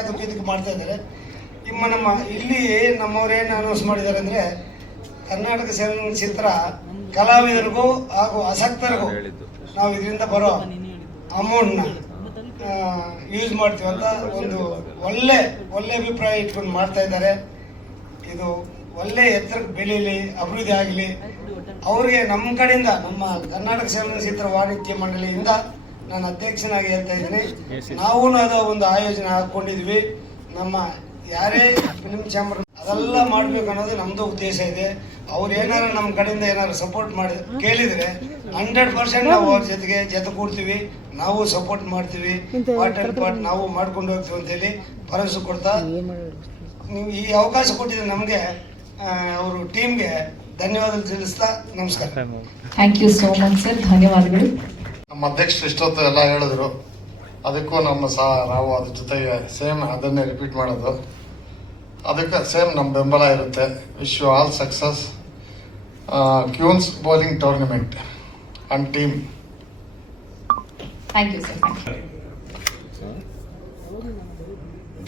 ಅದಕ್ಕೆ ಅದಕ್ಕೆ ಇದಕ್ಕೆ ಮಾಡ್ತಾ ಇದ್ದಾರೆ. ನಿಮ್ಮ ನಮ್ಮ ಇಲ್ಲಿ ನಮ್ಮವ್ರೇನು ಅನೌನ್ಸ್ ಮಾಡಿದ್ದಾರೆ ಅಂದರೆ ಕರ್ನಾಟಕ ಚಿತ್ರ ಕಲಾವಿದರಿಗೂ ಹಾಗೂ ಆಸಕ್ತರಿಗೂ ನಾವು ಇದರಿಂದ ಬರೋ ಅಮೌಂಟ್ನ ಯೂಸ್ ಮಾಡ್ತೀವಿ ಅಂತ ಒಂದು ಒಳ್ಳೆ ಒಳ್ಳೆ ಅಭಿಪ್ರಾಯ ಇಟ್ಕೊಂಡು ಮಾಡ್ತಾ ಇದ್ದಾರೆ. ಇದು ಒಳ್ಳೆ ಎತ್ತರಕ್ಕೆ ಬೆಳೀಲಿ, ಅಭಿವೃದ್ಧಿ ಆಗಲಿ. ಅವ್ರಿಗೆ ನಮ್ಮ ಕಡೆಯಿಂದ, ನಮ್ಮ ಕರ್ನಾಟಕ ಚಿತ್ರ ವಾಣಿಜ್ಯ ಮಂಡಳಿಯಿಂದ ನಾನು ಅಧ್ಯಕ್ಷನಾಗಿ ಹೇಳ್ತಾ ಇದ್ದೀನಿ. ನಾವು ಅದು ಒಂದು ಆಯೋಜನೆ ಹಾಕೊಂಡಿದ್ವಿ. ನಮ್ಮ ಯಾರೇ ಫಿಲ್ಮ್ ಚಾಂಬರ್ ಅದೆಲ್ಲ ಮಾಡ್ಬೇಕು ಅನ್ನೋದು ನಮ್ದು ಉದ್ದೇಶ ಇದೆ. ಅವ್ರು ಏನಾರು ನಮ್ಮ ಕಡೆಯಿಂದ ಏನಾರು ಸಪೋರ್ಟ್ ಮಾಡಿ ಕೇಳಿದ್ರೆ ಹಂಡ್ರೆಡ್ ಪರ್ಸೆಂಟ್ ನಾವು ಅವ್ರ ಜೊತೆಗೆ ಜೊತೆ ಕೂಡ್ತೀವಿ ನಾವು ಸಪೋರ್ಟ್ ಮಾಡ್ತೀವಿ. ಪಾರ್ಟ್ ಅಂಡ್ ಪಾರ್ಟ್ ನಾವು ಮಾಡ್ಕೊಂಡು ಹೋಗ್ತೀವಿ ಅಂತೇಳಿ ಭರವಸೆ ಕೊಡ್ತಾ ನೀವು ಈ ಅವಕಾಶ ಕೊಟ್ಟಿದ್ರೆ ನಮಗೆ ಅವರು ಟೀಮ್ಗೆ ಧನ್ಯವಾದ ತಿಳಿಸ್ತಾ ನಮಸ್ಕಾರ. Thank you so much sir ಧನ್ಯವಾದಗಳು. ನಮ್ಮ ಅಧ್ಯಕ್ಷರು ಇಷ್ಟೊತ್ತು ಎಲ್ಲ ಹೇಳಿದ್ರು. ಅದಕ್ಕೂ ನಮ್ಮ ಸಹ ನಾವು ಅದ್ರ ಜೊತೆಗೆ ಸೇಮ್ ಅದನ್ನೇ ರಿಪೀಟ್ ಮಾಡೋದು ಅದಕ್ಕೆ ಸೇಮ್ ನಮ್ಮ ಬೆಂಬಲ ಇರುತ್ತೆ. Wish you all success Queens bowling tournament and team thank you sir thank you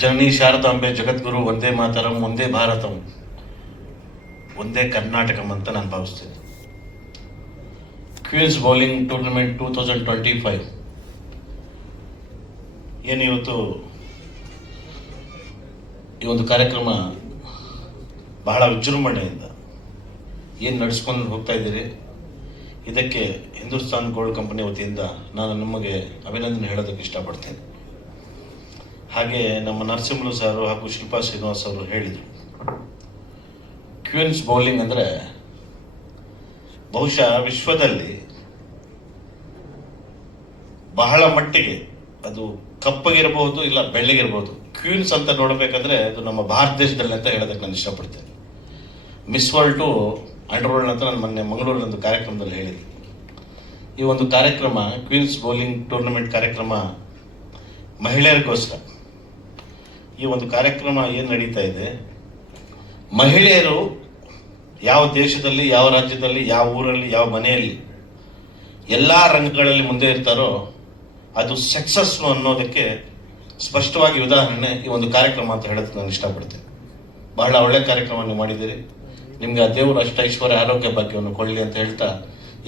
ಜನನಿ ಶಾರದಾಂಬೆ ಜಗದ್ಗುರು ಒಂದೇ ಮಾತರಂ ಒಂದೇ ಭಾರತಂ ಒಂದೇ ಕರ್ನಾಟಕಂ ಅಂತ ನಾನು ಭಾವಿಸ್ತೇನೆ. Queens bowling tournament two thousand twenty five ಏನಿವತ್ತು ಈ ಒಂದು ಕಾರ್ಯಕ್ರಮ ಬಹಳ ವಿಜೃಂಭಣೆಯಿಂದ ಏನು ನಡೆಸ್ಕೊಂಡು ಹೋಗ್ತಾ ಇದ್ದೀರಿ? ಇದಕ್ಕೆ ಹಿಂದೂಸ್ತಾನ್ ಗೋಲ್ಡ್ ಕಂಪನಿ ವತಿಯಿಂದ ನಾನು ನಿಮಗೆ ಅಭಿನಂದನೆ ಹೇಳೋದಕ್ಕೆ ಇಷ್ಟಪಡ್ತೇನೆ. ಹಾಗೆ ನಮ್ಮ ನರಸಿಂಹಲು ಸರ್ ಹಾಗೂ ಶಿಲ್ಪಾ ಶ್ರೀನಿವಾಸ್ ಅವರು ಹೇಳಿದರು. ಕ್ವೀನ್ಸ್ ಬೌಲಿಂಗ್ ಅಂದರೆ ಬಹುಶಃ ವಿಶ್ವದಲ್ಲಿ ಬಹಳ ಮಟ್ಟಿಗೆ ಅದು ಕಪ್ಪಗಿರಬಹುದು ಇಲ್ಲ ಬೆಳ್ಳಗಿರಬಹುದು. ಕ್ವೀನ್ಸ್ ಅಂತ ನೋಡಬೇಕಂದ್ರೆ ಅದು ನಮ್ಮ ಭಾರತ ದೇಶದಲ್ಲಿ ಅಂತ ಹೇಳೋದಕ್ಕೆ ನಾನು ಇಷ್ಟಪಡ್ತೇನೆ. Miss World to underworld ಅಂತ ನಾನು ಮೊನ್ನೆ ಮಂಗಳೂರಿನ ಒಂದು ಕಾರ್ಯಕ್ರಮದಲ್ಲಿ ಹೇಳಿದ್ದೆ. ಈ ಒಂದು ಕಾರ್ಯಕ್ರಮ ಕ್ವೀನ್ಸ್ ಬೌಲಿಂಗ್ ಟೂರ್ನಮೆಂಟ್ ಕಾರ್ಯಕ್ರಮ ಮಹಿಳೆಯರಿಗೋಸ್ಕರ. ಈ ಒಂದು ಕಾರ್ಯಕ್ರಮ ಏನು ನಡೀತಾ ಇದೆ? ಮಹಿಳೆಯರು ಯಾವ ದೇಶದಲ್ಲಿ, ಯಾವ ರಾಜ್ಯದಲ್ಲಿ, ಯಾವ ಊರಲ್ಲಿ, ಯಾವ ಮನೆಯಲ್ಲಿ ಎಲ್ಲ ರಂಗಗಳಲ್ಲಿ ಮುಂದೆ ಇರ್ತಾರೋ ಅದು ಸಕ್ಸಸ್ ಅನ್ನೋದಕ್ಕೆ ಸ್ಪಷ್ಟವಾಗಿ ಉದಾಹರಣೆ ಈ ಒಂದು ಕಾರ್ಯಕ್ರಮ ಅಂತ ಹೇಳೋದು ನಾನು ಇಷ್ಟಪಡ್ತೇನೆ. ಬಹಳ ಒಳ್ಳೆ ಕಾರ್ಯಕ್ರಮವನ್ನು ಮಾಡಿದಿರಿ ಮಾಡಿದ್ದೀರಿ. ನಿಮಗೆ ಆ ದೇವರು ಅಷ್ಟ ಐಶ್ವರ್ಯ ಆರೋಗ್ಯ ಭಾಗ್ಯವನ್ನು ಕೊಳ್ಳಿ ಅಂತ ಹೇಳ್ತಾ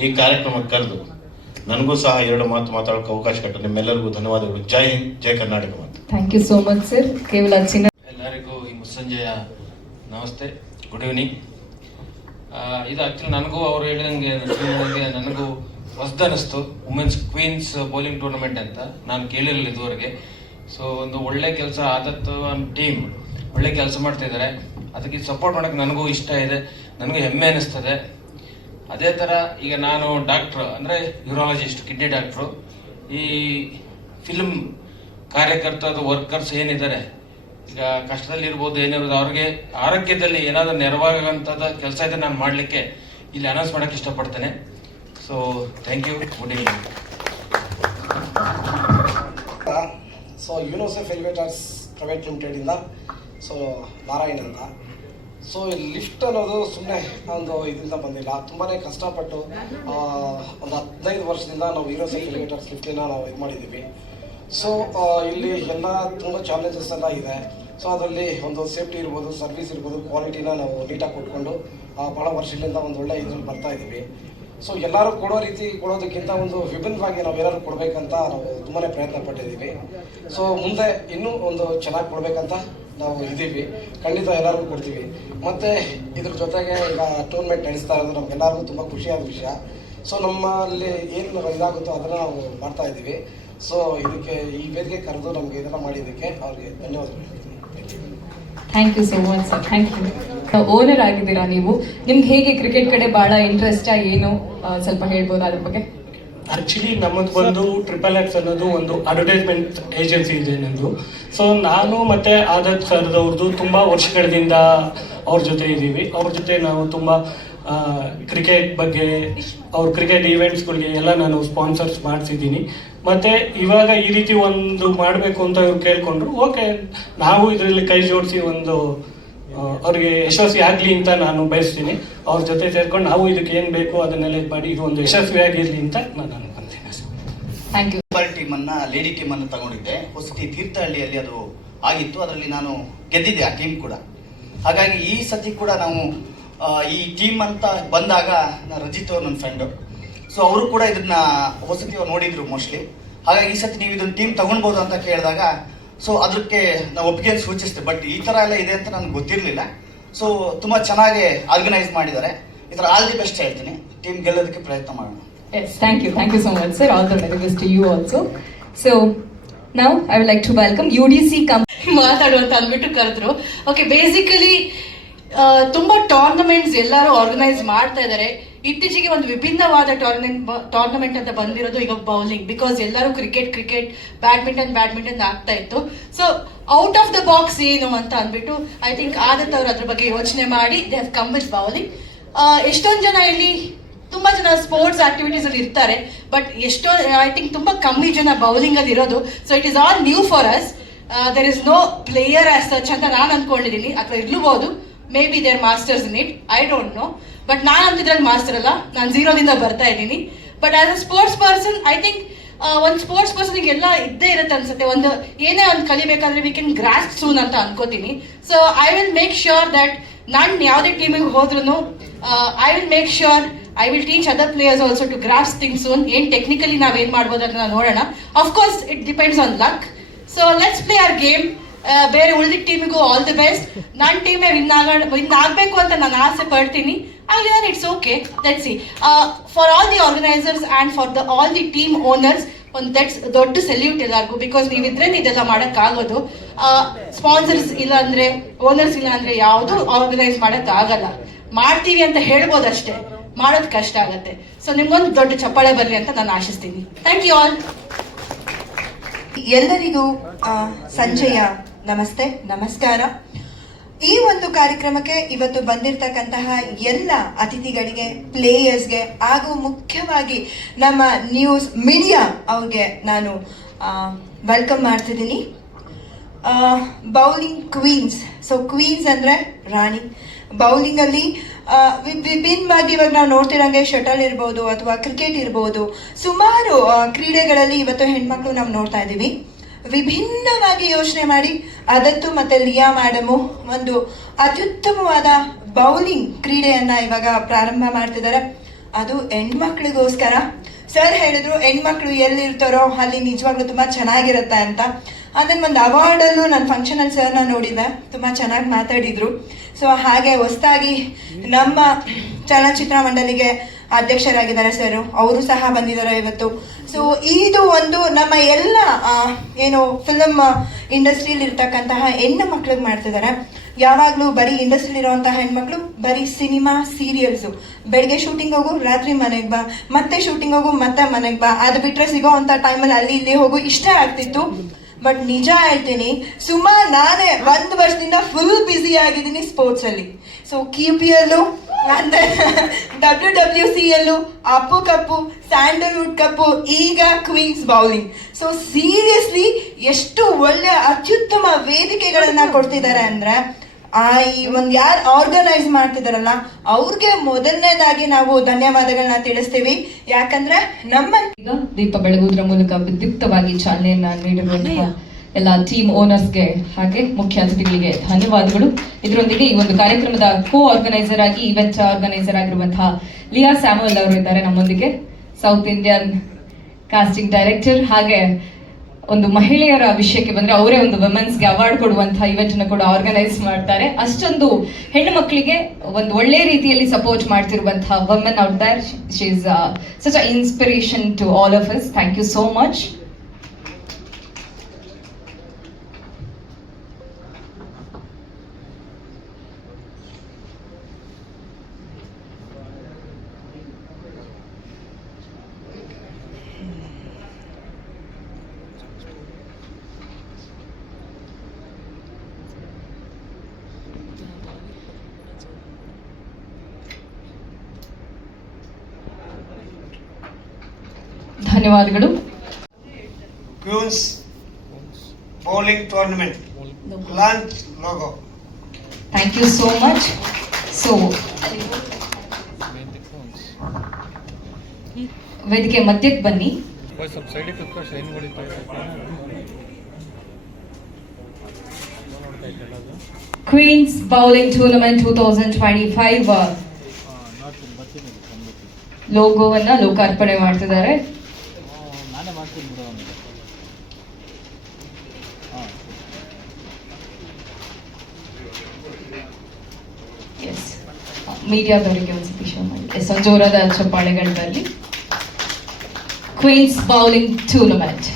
ಈ ಕಾರ್ಯಕ್ರಮಕ್ಕೆ ಕರೆದು ನನಗೂ ಸಹ ಎರಡು ಮಾತು ಮಾತಾಡೋಕೆ ಅವಕಾಶ ಕೊಟ್ಟು ನಿಮ್ಮೆಲ್ಲರಿಗೂ ಧನ್ಯವಾದಗಳು. ಜೈ ಹಿಂದ್ ಜೈ ಕರ್ನಾಟಕ ಮಾತು. Thank you so much sir ಕೇವಲ ಚಿನ್ನ ಎಲ್ಲರಿಗೂ ಈ ಮುಸ್ಸಂಜೆಯ ನಮಸ್ತೆ. ಗುಡ್ ಈವ್ನಿಂಗ್ ಇದು ಆಕ್ಚುಲಿ ನನಗೂ ಅವ್ರು ಹೇಳಿದಂಗೆ ನನಗೂ ಹೊಸದನಿಸ್ತು. ವುಮೆನ್ಸ್ ಕ್ವೀನ್ಸ್ ಬೌಲಿಂಗ್ ಟೂರ್ನಮೆಂಟ್ ಅಂತ ನಾನು ಕೇಳಿರಲಿಲ್ಲ ಇದುವರೆಗೆ. ಸೊ ಒಂದು ಒಳ್ಳೆ ಕೆಲಸ ಆದತ್ತು ಟೀಮ್ ಒಳ್ಳೆ ಕೆಲಸ ಮಾಡ್ತಾ ಇದ್ದಾರೆ ಅದಕ್ಕೆ ಸಪೋರ್ಟ್ ಮಾಡೋಕ್ಕೆ ನನಗೂ ಇಷ್ಟ ಇದೆ. ನನಗೂ ಹೆಮ್ಮೆ ಅನ್ನಿಸ್ತದೆ ಅದೇ ಥರ ಈಗ ನಾನು ಡಾಕ್ಟ್ರು ಅಂದರೆ ಯೂರಾಲಜಿಸ್ಟ್ ಕಿಡ್ನಿ ಡಾಕ್ಟ್ರು ಈ ಫಿಲ್ಮ್ ಕಾರ್ಯಕರ್ತರು ವರ್ಕರ್ಸ್ ಏನಿದ್ದಾರೆ ಈಗ ಕಷ್ಟದಲ್ಲಿರ್ಬೋದು ಏನಿರ್ಬೋದು, ಅವ್ರಿಗೆ ಆರೋಗ್ಯದಲ್ಲಿ ಏನಾದರೂ ನೆರವಾಗುವಂಥದ್ದು ಕೆಲಸ ಇದೆ ನಾನು ಮಾಡಲಿಕ್ಕೆ. ಇಲ್ಲಿ ಅನೌನ್ಸ್ ಮಾಡೋಕ್ಕೆ ಇಷ್ಟಪಡ್ತೇನೆ. So thank you good evening so universal elevators private ಲಿಮಿಟೆಡಿಂದ so Narayana ಅಂತ. ಸೊ ಲಿಫ್ಟ್ ಅನ್ನೋದು ಸುಮ್ಮನೆ ಒಂದು ಇದರಿಂದ ಬಂದಿಲ್ಲ. ತುಂಬಾ ಕಷ್ಟಪಟ್ಟು ಒಂದು ಹದಿನೈದು ವರ್ಷದಿಂದ ನಾವು ಯೂನಿವರ್ಸಲ್ ಎಲಿವೇಟರ್ಸ್ ಲಿಫ್ಟಿನ ನಾವು ಇದು ಮಾಡಿದ್ದೀವಿ. ಸೊ ಇಲ್ಲಿ ಎಲ್ಲ ತುಂಬ ಚಾಲೆಂಜಸ್ ಎಲ್ಲ ಇದೆ. ಸೊ ಅದರಲ್ಲಿ ಒಂದು ಸೇಫ್ಟಿ ಇರ್ಬೋದು ಸರ್ವಿಸ್ ಇರ್ಬೋದು ಕ್ವಾಲಿಟಿನ ನಾವು ನೀಟಾಗಿ ಕೊಟ್ಕೊಂಡು ಭಾಳ ವರ್ಷಗಳಿಂದ ಒಂದು ಒಳ್ಳೆ ಇದ್ರಲ್ಲಿ ಬರ್ತಾ ಇದ್ದೀವಿ. ಸೊ ಎಲ್ಲರೂ ಕೊಡೋ ರೀತಿ ಕೊಡೋದಕ್ಕಿಂತ ಒಂದು ವಿಭಿನ್ನವಾಗಿ ನಾವು ಏನಾದ್ರು ಕೊಡಬೇಕಂತ ನಾವು ತುಂಬಾ ಪ್ರಯತ್ನ ಪಟ್ಟಿದ್ದೀವಿ. ಸೊ ಮುಂದೆ ಇನ್ನೂ ಒಂದು ಚೆನ್ನಾಗಿ ಕೊಡಬೇಕಂತ ನಾವು ಇದ್ದೀವಿ. ಖಂಡಿತ ಎಲ್ಲರಿಗೂ ಕೊಡ್ತೀವಿ. ಮತ್ತು ಇದ್ರ ಜೊತೆಗೆ ಈಗ ಟೂರ್ನಮೆಂಟ್ ನಡೆಸ್ತಾ ಇರೋದು ನಮಗೆಲ್ಲರಿಗೂ ತುಂಬ ಖುಷಿಯಾದ ವಿಷಯ. ಸೊ ನಮ್ಮಲ್ಲಿ ಏನು ಇದಾಗುತ್ತೋ ಅದನ್ನು ನಾವು ಮಾಡ್ತಾ ಇದ್ದೀವಿ. ಸೊ ಇದಕ್ಕೆ ಈ ವೇದಿಕೆ ಕರೆದು ನಮಗೆ ಇದನ್ನು ಮಾಡಿದ್ದಕ್ಕೆ ಅವ್ರಿಗೆ ಧನ್ಯವಾದಗಳು thank you so much sir thank you owner ಆಗಿದ್ದೀರಾ ನೀವು? ನಿಮ್ಗೆ ಹೇಗೆ ಕ್ರಿಕೆಟ್ ಕಡೆ ಬಹಳ ಇಂಟ್ರೆಸ್ಟಾ ಏನು? ಸ್ವಲ್ಪ ಹೇಳ್ಬೋದು ಅದ್ರ ಬಗ್ಗೆ? ಆಕ್ಚುಲಿ ನಮ್ಮದು ಬಂದು ಟ್ರಿಪಲ್ ಎಕ್ಸ್ ಅನ್ನೋದು ಒಂದು ಅಡ್ವರ್ಟೈಸ್ಮೆಂಟ್ ಏಜೆನ್ಸಿ ಇದೆ ನಮ್ಮದು ಸೊ ನಾನು ಮತ್ತೆ ಆದತ್ ಸರ್ದವ್ರದ್ದು ತುಂಬ ವರ್ಷಗಳಿಂದ ಅವ್ರ ಜೊತೆ ಇದ್ದೀವಿ. ಅವ್ರ ಜೊತೆ ನಾವು ತುಂಬ ಕ್ರಿಕೆಟ್ ಬಗ್ಗೆ, ಅವ್ರ ಕ್ರಿಕೆಟ್ ಈವೆಂಟ್ಸ್ಗಳಿಗೆ ಎಲ್ಲ ನಾನು ಸ್ಪಾನ್ಸರ್ಸ್ ಮಾಡಿಸಿದ್ದೀನಿ. ಮತ್ತೆ ಇವಾಗ ಈ ರೀತಿ ಒಂದು ಮಾಡಬೇಕು ಅಂತ ಇವ್ರು ಕೇಳ್ಕೊಂಡ್ರು ಓಕೆ ನಾವು ಇದರಲ್ಲಿ ಕೈ ಜೋಡಿಸಿ ಒಂದು ಅವ್ರಿಗೆ ಯಶಸ್ವಿ ಆಗಲಿ ಅಂತ ನಾನು ಬಯಸ್ತೀನಿ. ಅವ್ರ ಜೊತೆ ಸೇರ್ಕೊಂಡು ನಾವು ಇದಕ್ಕೆ ಏನು ಬೇಕು ಅದನ್ನೆಲ್ಲ ಇದು ಮಾಡಿ ಇದು ಒಂದು ಯಶಸ್ವಿಯಾಗಿರಲಿ ಅಂತ ನಾನು ಅನ್ಕೊಂತೀನಿ. ಥ್ಯಾಂಕ್ ಯು ಫುಟ್ಬಾಲ್ ಟೀಮನ್ನು ಲೇಡಿ ಟೀಮನ್ನು ತಗೊಂಡಿದ್ದೆ. ಹೊಸತಿ ತೀರ್ಥಹಳ್ಳಿಯಲ್ಲಿ ಅದು ಆಗಿತ್ತು. ಅದರಲ್ಲಿ ನಾನು ಗೆದ್ದಿದ್ದೆ ಆ ಟೀಮ್ ಕೂಡ. ಹಾಗಾಗಿ ಈ ಸತಿ ಕೂಡ ನಾವು ಈ ಟೀಮ್ ಅಂತ ಬಂದಾಗ ರಜಿತ್ ಅವ್ರು ನನ್ನ ಫ್ರೆಂಡು ಸೊ ಅವರು ಕೂಡ ಇದನ್ನ ಹೊಸತಿ ಅವ್ರು ನೋಡಿದ್ರು ಮೋಸ್ಟ್ಲಿ ಹಾಗಾಗಿ ಈ ಸತಿ ನೀವು ಇದನ್ನ ಟೀಮ್ ತಗೊಳ್ಬೋದು ಅಂತ ಕೇಳಿದಾಗ ಸೊ ಅದಕ್ಕೆ ನಾವು ಒಪ್ಪಿಗೆ ಸೂಚಿಸಿದೆ. ಬಟ್ ಈ ಥರ ಎಲ್ಲ ಇದೆ ಅಂತ ನನಗೆ ಗೊತ್ತಿರಲಿಲ್ಲ. ಸೊ ತುಂಬ ಚೆನ್ನಾಗಿ ಆರ್ಗನೈಸ್ ಮಾಡಿದ್ದಾರೆ. ಈ ಥರ ಆಲ್ ದಿ ಬೆಸ್ಟ್ ಹೇಳ್ತೀನಿ. ಟೀಮ್ ಗೆಲ್ಲೋದಕ್ಕೆ ಪ್ರಯತ್ನ ಮಾಡೋಣ. Yes thank you thank you so much sir all the very best you also so ನಾವು I would like to welcome you D C come ಮಾತಾಡುವಂತ ಅಂದ್ಬಿಟ್ಟು ಕರೆದ್ರು. ಓಕೆ ಬೇಸಿಕಲಿ ತುಂಬಾ ಟೂರ್ನಮೆಂಟ್ಸ್ ಎಲ್ಲರೂ organise ಮಾಡ್ತಾ ಇದ್ದಾರೆ. ಇತ್ತೀಚೆಗೆ ಒಂದು ವಿಭಿನ್ನವಾದ ಟೂರ್ನಮೆಂಟ್ ಟೂರ್ನಮೆಂಟ್ ಅಂತ ಬಂದಿರೋದು ಈಗ ಬೌಲಿಂಗ್ ಬಿಕಾಸ್ ಎಲ್ಲರೂ ಕ್ರಿಕೆಟ್ ಕ್ರಿಕೆಟ್ ಬ್ಯಾಡ್ಮಿಂಟನ್ ಬ್ಯಾಡ್ಮಿಂಟನ್ ಆಗ್ತಾ ಇತ್ತು. So out of the box ಏನು ಅಂತ ಅಂದ್ಬಿಟ್ಟು ಐ ಥಿಂಕ್ ಆದತ್ ಅವರು ಅದ್ರ ಬಗ್ಗೆ ಯೋಚನೆ ಮಾಡಿ they have come with bowling ಎಷ್ಟೊಂದು ಜನ ಇಲ್ಲಿ, ತುಂಬಾ ಜನ ಸ್ಪೋರ್ಟ್ಸ್ ಆಕ್ಟಿವಿಟೀಸ್ ಅಲ್ಲಿ ಇರ್ತಾರೆ ಬಟ್ ಎಷ್ಟೋ ಐ ಥಿಂಕ್ ತುಂಬಾ ಕಮ್ಮಿ ಜನ ಬೌಲಿಂಗ್ ಅಲ್ಲಿ ಇರೋದು. So it is all new for us there is no player as such ಅಂತ ನಾನು ಅನ್ಕೊಂಡಿದ್ದೀನಿ ಅಥವಾ ಇರ್ಲೂಬಹುದು maybe there masters in it I don't know but ನಾನು ಅಂತಿದ್ರಲ್ಲಿ ಮಾಸ್ಟರ್ ಅಲ್ಲ ನಾನು ಝೀರೋದಿಂದ ಬರ್ತಾ ಇದ್ದೀನಿ. But as a sports person I think ಒಂದು ಸ್ಪೋರ್ಟ್ಸ್ ಪರ್ಸನ್ ಎಲ್ಲ ಇದ್ದೇ ಇರುತ್ತೆ ಅನ್ಸುತ್ತೆ. ಒಂದು, ಏನೇ ಒಂದು ಕಲಿಬೇಕಾದ್ರೆ ವಿ ಕ್ಯಾನ್ ಗ್ರಾಸ್ ಸೂನ್ ಅಂತ ಅನ್ಕೋತೀನಿ. So I will make sure that ನಾನು ಯಾವುದೇ ಟೀಮಿಗೆ ಹೋದ್ರೂ I will make sure I will teach other players also to grasp things soon ಏನು ಟೆಕ್ನಿಕಲಿ ನಾವ್ ಏನ್ ಮಾಡ್ಬೋದು ಅಂತ ನೋಡೋಣ. Of course it depends on luck so let's play our game ಬೇರೆ ಉಳಿದ ಟೀಮಿಗೂ ಆಲ್ ದಿ ಬೆಸ್ಟ್ ನನ್ನ ಟೀಮೇ ವಿನ್ ಆಗ ವಿನ್ ಆಗಬೇಕು ಅಂತ ನಾನು ಆಸೆ ಪಡ್ತೀನಿ. ಅಲ್ಲಿ it's okay that see for all the organisers and for the all the team owners ಒಂದು ದಟ್ಸ್ ದೊಡ್ಡ ಸೆಲ್ಯೂಟ್ ಎಲ್ಲರಿಗೂ ಬಿಕಾಸ್ ನೀವಿದ್ರೆ ಇದೆಲ್ಲ ಮಾಡೋಕ್ಕಾಗೋದು. ಸ್ಪಾನ್ಸರ್ಸ್ ಇಲ್ಲ ಅಂದ್ರೆ ಓನರ್ಸ್ ಇಲ್ಲ ಅಂದ್ರೆ ಯಾವುದು ಆರ್ಗನೈಸ್ ಮಾಡೋಕ್ಕಾಗಲ್ಲ. ಮಾಡ್ತೀವಿ ಅಂತ ಹೇಳ್ಬೋದು ಅಷ್ಟೇ ಮಾಡೋದು ಕಷ್ಟ ಆಗುತ್ತೆ. ಸೊ ನಿಮ್ಗೊಂದು ದೊಡ್ಡ ಚಪ್ಪಾಳೆ ಬರಲಿ ಅಂತ ನಾನು ಆಶಿಸ್ತೀನಿ. ಥ್ಯಾಂಕ್ ಯು ಆಲ್ ಎಲ್ಲರಿಗೂ ಸಂಜೆಯ ನಮಸ್ತೆ, ನಮಸ್ಕಾರ. ಈ ಒಂದು ಕಾರ್ಯಕ್ರಮಕ್ಕೆ ಇವತ್ತು ಬಂದಿರತಕ್ಕಂತಹ ಎಲ್ಲ ಅತಿಥಿಗಳಿಗೆ ಪ್ಲೇಯರ್ಸ್ಗೆ ಹಾಗೂ ಮುಖ್ಯವಾಗಿ ನಮ್ಮ ನ್ಯೂಸ್ ಮೀಡಿಯಾ ಅವ್ರಿಗೆ ನಾನು ವೆಲ್ಕಮ್ ಮಾಡ್ತಿದ್ದೀನಿ. ಬೌಲಿಂಗ್ ಕ್ವೀನ್ಸ್ ಸೊ ಕ್ವೀನ್ಸ್ ಅಂದರೆ ರಾಣಿ. ಬೌಲಿಂಗಲ್ಲಿ ವಿಭಿನ್ನವಾಗಿ ಇವಾಗ ನಾವು ನೋಡ್ತಿರಂಗೆ ಶಟಲ್ ಇರ್ಬೋದು ಅಥವಾ ಕ್ರಿಕೆಟ್ ಇರ್ಬೋದು. ಸುಮಾರು ಕ್ರೀಡೆಗಳಲ್ಲಿ ಇವತ್ತು ಹೆಣ್ಮಕ್ಳು ನಾವು ನೋಡ್ತಾ ಇದ್ದೀವಿ. ವಿಭಿನ್ನವಾಗಿ ಯೋಚನೆ ಮಾಡಿ, ಅದತ್ತು ಮತ್ತೆ ಲಿಯಾ ಮೇಡಮು ಒಂದು ಅತ್ಯುತ್ತಮವಾದ ಬೌಲಿಂಗ್ ಕ್ರೀಡೆಯನ್ನ ಇವಾಗ ಪ್ರಾರಂಭ ಮಾಡ್ತಿದ್ದಾರೆ. ಅದು ಹೆಣ್ಮಕ್ಳಿಗೋಸ್ಕರ. ಸರ್ ಹೇಳಿದ್ರು, ಹೆಣ್ಮಕ್ಳು ಎಲ್ಲಿರ್ತಾರೋ ಅಲ್ಲಿ ನಿಜವಾಗ್ಲೂ ತುಂಬಾ ಚೆನ್ನಾಗಿರುತ್ತೆ ಅಂತ. ಅದನ್ನ ಒಂದು ಅವಾರ್ಡಲ್ಲೂ ನನ್ನ ಫಂಕ್ಷನಲ್ಲಿ ಸರ್ನ ನೋಡಿದ್ದೆ ತುಂಬಾ ಚೆನ್ನಾಗಿ ಮಾತಾಡಿದರು. ಸೊ ಹಾಗೆ ಹೊಸದಾಗಿ ನಮ್ಮ ಚಲನಚಿತ್ರ ಮಂಡಳಿಗೆ ಅಧ್ಯಕ್ಷರಾಗಿದ್ದಾರೆ ಸರ್ ಅವರು ಸಹ ಬಂದಿದ್ದಾರೆ ಇವತ್ತು. ಸೊ ಇದು ಒಂದು ನಮ್ಮ ಎಲ್ಲ ಏನು ಫಿಲಮ್ ಇಂಡಸ್ಟ್ರಿಯಲ್ಲಿ ಇರ್ತಕ್ಕಂತಹ ಹೆಣ್ಣು ಮಕ್ಳಿಗೆ ಮಾಡ್ತಿದ್ದಾರೆ ಯಾವಾಗಲೂ ಬರೀ ಇಂಡಸ್ಟ್ರಿಲಿ ಇರುವಂತಹ ಹೆಣ್ಮಕ್ಳು, ಬರೀ ಸಿನಿಮಾ ಸೀರಿಯಲ್ಸು ಬೆಳಗ್ಗೆ ಶೂಟಿಂಗ್ ಹೋಗು, ರಾತ್ರಿ ಮನೆಗೆ ಬಾ. ಮತ್ತೆ ಶೂಟಿಂಗ್ ಹೋಗು, ಮತ್ತೆ ಮನೆಗೆ ಬಾ. ಅದು ಬಿಟ್ರೆ ಸಿಗೋ ಅಂತ ಟೈಮಲ್ಲಿ ಅಲ್ಲಿ ಇಲ್ಲಿ ಹೋಗು ಇಷ್ಟೇ ಆಗ್ತಿತ್ತು. ಬಟ್ ನಿಜ ಹೇಳ್ತೀನಿ, ಸುಮಾರು ನಾನೇ ಒಂದು ವರ್ಷದಿಂದ ಫುಲ್ ಬ್ಯುಸಿ ಆಗಿದ್ದೀನಿ ಸ್ಪೋರ್ಟ್ಸ್ ಅಲ್ಲಿ. So K W W C ಎಲ್ಲು ಅಪ್ಪು ಕಪ್ಪು ಸ್ಯಾಂಡಲ್ವುಡ್ ಕಪ್ಪು ಈಗ ಕ್ವೀನ್ಸ್ ಬೌಲಿಂಗ್. ಸೊ ಸೀರಿಯಸ್ಲಿ ಎಷ್ಟು ಒಳ್ಳೆ ಅತ್ಯುತ್ತಮ ವೇದಿಕೆಗಳನ್ನ ಕೊಡ್ತಿದ್ದಾರೆ ಅಂದ್ರೆ ಆ ಈ ಒಂದು ಯಾರು ಆರ್ಗನೈಸ್ ಮಾಡ್ತಿದಾರಲ್ಲ ಅವ್ರಿಗೆ ಮೊದಲನೇದಾಗಿ ನಾವು ಧನ್ಯವಾದಗಳನ್ನ ತಿಳಿಸ್ತೀವಿ. ಯಾಕಂದ್ರೆ ನಮ್ಮ ಈಗ ದೀಪ ಬೆಳಗುವುದರ ಮೂಲಕ ವಿದ್ಯುಕ್ತವಾಗಿ ಚಾಲನೆಯನ್ನ ನೀಡಿರುವಂತಹ ಎಲ್ಲ ಟೀಮ್ ಓನರ್ಸ್ಗೆ ಹಾಗೆ ಮುಖ್ಯ ಅತಿಥಿಗಳಿಗೆ ಧನ್ಯವಾದಗಳು. ಇದರೊಂದಿಗೆ ಈ ಒಂದು ಕಾರ್ಯಕ್ರಮದ ಕೋ ಆರ್ಗನೈಸರ್ ಆಗಿ ಇವೆಂಟ್ ಆರ್ಗನೈಸರ್ ಆಗಿರುವಂತಹ ಲಿಯಾ ಸ್ಯಾಮುಯಲ್ ಅವರು ಇದ್ದಾರೆ ನಮ್ಮೊಂದಿಗೆ. ಸೌತ್ ಇಂಡಿಯನ್ ಕಾಸ್ಟಿಂಗ್ ಡೈರೆಕ್ಟರ್ ಹಾಗೆ ಒಂದು ಮಹಿಳೆಯರ ವಿಷಯಕ್ಕೆ ಬಂದ್ರೆ ಅವರೇ ಒಂದು ವುಮೆನ್ಸ್ಗೆ ಅವಾರ್ಡ್ ಕೊಡುವಂತಹ ಇವೆಂಟ್ ಅನ್ನು ಕೂಡ ಆರ್ಗನೈಸ್ ಮಾಡ್ತಾರೆ. ಅಷ್ಟೊಂದು ಹೆಣ್ಣು ಮಕ್ಕಳಿಗೆ ಒಂದು ಒಳ್ಳೆ ರೀತಿಯಲ್ಲಿ support ಮಾಡ್ತಿರುವಂತಹ women out there she is such a inspiration to all of us thank you so much ಧನ್ಯವಾದಗಳು. Queens bowling tournament launch logo thank you so much so ವೇದಿಕೆ ಮಧ್ಯಕ್ಕೆ ಬನ್ನಿ. Queens bowling tournament two thousand twenty five ಲೋಗೋವನ್ನ ಲೋಕಾರ್ಪಣೆ ಮಾಡ್ತಿದ್ದಾರೆ. S ಮೀಡಿಯಾದವರಿಗೆ ಒಂದ್ಸತಿ show ಮಾಡಿ yes ಜೋರಾದ ಚಪ್ಪಾಳೆಗಳು ಬರಲಿ queens bowling tournament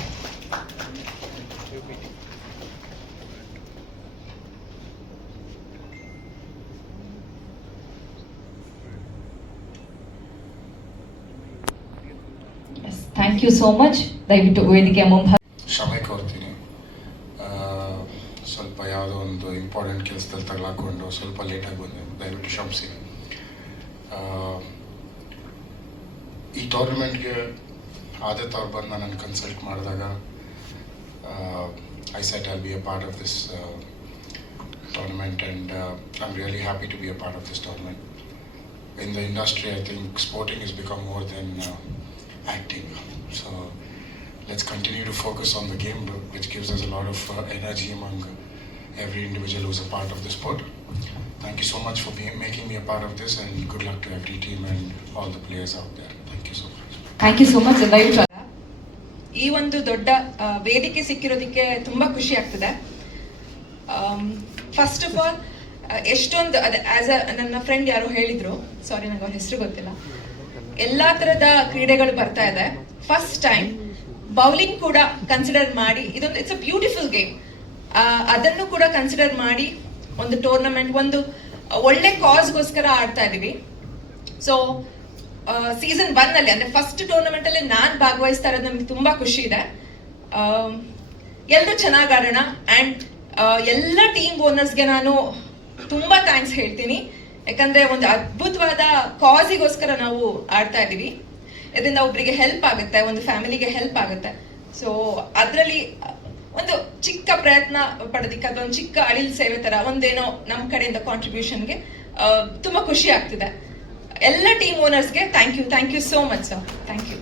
yes thank you so much ದಯವಿಟ್ಟು ವೇದಿಕೆಯ ಮುಂಭಾಗ ಕ್ಷಮೆ ಕೋರ್ತೀನಿ. ಸ್ವಲ್ಪ ಯಾವುದೋ ಒಂದು ಇಂಪಾರ್ಟೆಂಟ್ ಕೆಲಸದಲ್ಲಿ ತಗಲಾಕೊಂಡು ಸ್ವಲ್ಪ ಲೇಟಾಗಿ ಬಂದೆ. ದಯವಿಟ್ಟು ಕ್ಷಮಿಸಿ. ಈ ಟೂರ್ನಮೆಂಟ್ಗೆ ಆದಿತ್ಯ ಅವ್ರು ಬಂದು ನನ್ನನ್ನು ಕನ್ಸಲ್ಟ್ ಮಾಡಿದಾಗ I said I'll be a part of this tournament and I am really happy to be a part of this tournament in the industry I think sporting is become than uh, acting. So let's continue to focus on the game, which gives us a lot of uh, energy among every individual who's a part of the sport. Thank you so much for being, making me a part of this, and good luck to every team and all the players out there. Thank you so much. Thank you so much ದಯವಿಟ್ಟು ಈ ಒಂದು ದೊಡ್ಡ ವೇದಿಕೆ ಸಿಕ್ಕಿರೋದಕ್ಕೆ ತುಂಬಾ ಖುಷಿ ಆಗ್ತದೆ first of all ಎಷ್ಟೊಂದು ಅದೇ ಆಸ್ ಅ ನನ್ನ ಫ್ರೆಂಡ್ ಯಾರೋ ಹೇಳಿದ್ರು ಸಾರಿ ನಂಗೆ ಅವ್ರ ಹೆಸರು ಗೊತ್ತಿಲ್ಲ ಎಲ್ಲಾ ತರದ ಕ್ರೀಡೆಗಳು ಬರ್ತಾ ಇದೆ. ಫಸ್ಟ್ ಟೈಮ್ ಬೌಲಿಂಗ್ ಕೂಡ ಕನ್ಸಿಡರ್ ಮಾಡಿ, ಇದೊಂದು ಇಟ್ಸ್ ಅ ಬ್ಯೂಟಿಫುಲ್ ಗೇಮ್ ಅದನ್ನು ಕೂಡ ಕನ್ಸಿಡರ್ ಮಾಡಿ, ಒಂದು ಟೂರ್ನಮೆಂಟ್ ಒಂದು ಒಳ್ಳೆ ಕಾಸ್ಗೋಸ್ಕರ ಆಡ್ತಾ ಇದೀವಿ. ಸೊ ಸೀಸನ್ ಒನ್ ಅಲ್ಲಿ, ಅಂದ್ರೆ ಫಸ್ಟ್ ಟೂರ್ನಮೆಂಟ್ ಅಲ್ಲಿ ನಾನ್ ಭಾಗವಹಿಸ್ತಾ ಇರೋದು ನಮ್ಗೆ ತುಂಬಾ ಖುಷಿ ಇದೆ. ಎಲ್ಲರೂ ಚೆನ್ನಾಗಿ ಆಡೋಣ ಅಂಡ್ ಎಲ್ಲ ಟೀಮ್ ಓನರ್ಸ್ಗೆ ನಾನು ತುಂಬಾ ಥ್ಯಾಂಕ್ಸ್ ಹೇಳ್ತೀನಿ. ಯಾಕಂದ್ರೆ ಒಂದು ಅದ್ಭುತವಾದ ಕಾಸಿಗೋಸ್ಕರ ನಾವು ಆಡ್ತಾ ಇದೀವಿ ಇದರಿಂದ ಒಬ್ರಿಗೆ ಹೆಲ್ಪ್ ಆಗುತ್ತೆ, ಒಂದು ಫ್ಯಾಮಿಲಿಗೆ ಹೆಲ್ಪ್ ಆಗುತ್ತೆ. ಸೊ ಅದರಲ್ಲಿ ಒಂದು ಚಿಕ್ಕ ಪ್ರಯತ್ನ ಪಡೋದಿಕ್ಕೆ ಅಥವಾ ಒಂದು ಚಿಕ್ಕ ಅಳಿಲ್ ಸೇವೆ ತರ ಒಂದೇನೋ ನಮ್ಮ ಕಡೆಯಿಂದ ಕಾಂಟ್ರಿಬ್ಯೂಷನ್ಗೆ ತುಂಬಾ ಖುಷಿ ಆಗ್ತಿದೆ. ಎಲ್ಲ team ಓನರ್ಸ್ಗೆ thank you thank you so much sir thank you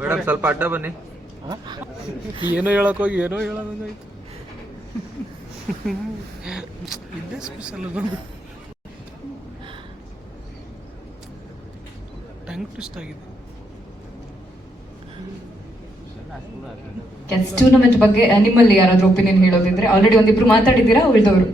madam ಸ್ವಲ್ಪ ಅಡ್ಡ ಬನ್ನಿ. ಏನೋ ಹೇಳಕ್ ಹೋಗಿ ಏನೋ ಹೇಳೋದಂಗಾಯ್ತು ಇದೇ ಸ್ಪೆಷಲ್ ಟಂಗ್ ಟ್ವಿಸ್ಟ್ ಆಗಿದೆ. ಟೂರ್ನಮೆಂಟ್ ಬಗ್ಗೆ ಆ, ನಿಮ್ಮಲ್ಲಿ ಯಾರಾದ್ರೂ ಒಪಿನಿಯನ್ ಹೇಳೋದಿದ್ರೆ ಆಲ್ರೆಡಿ ಒಂದಿಬ್ರು ಮಾತಾಡಿದ್ದೀರಾ ಉಳಿದವರು?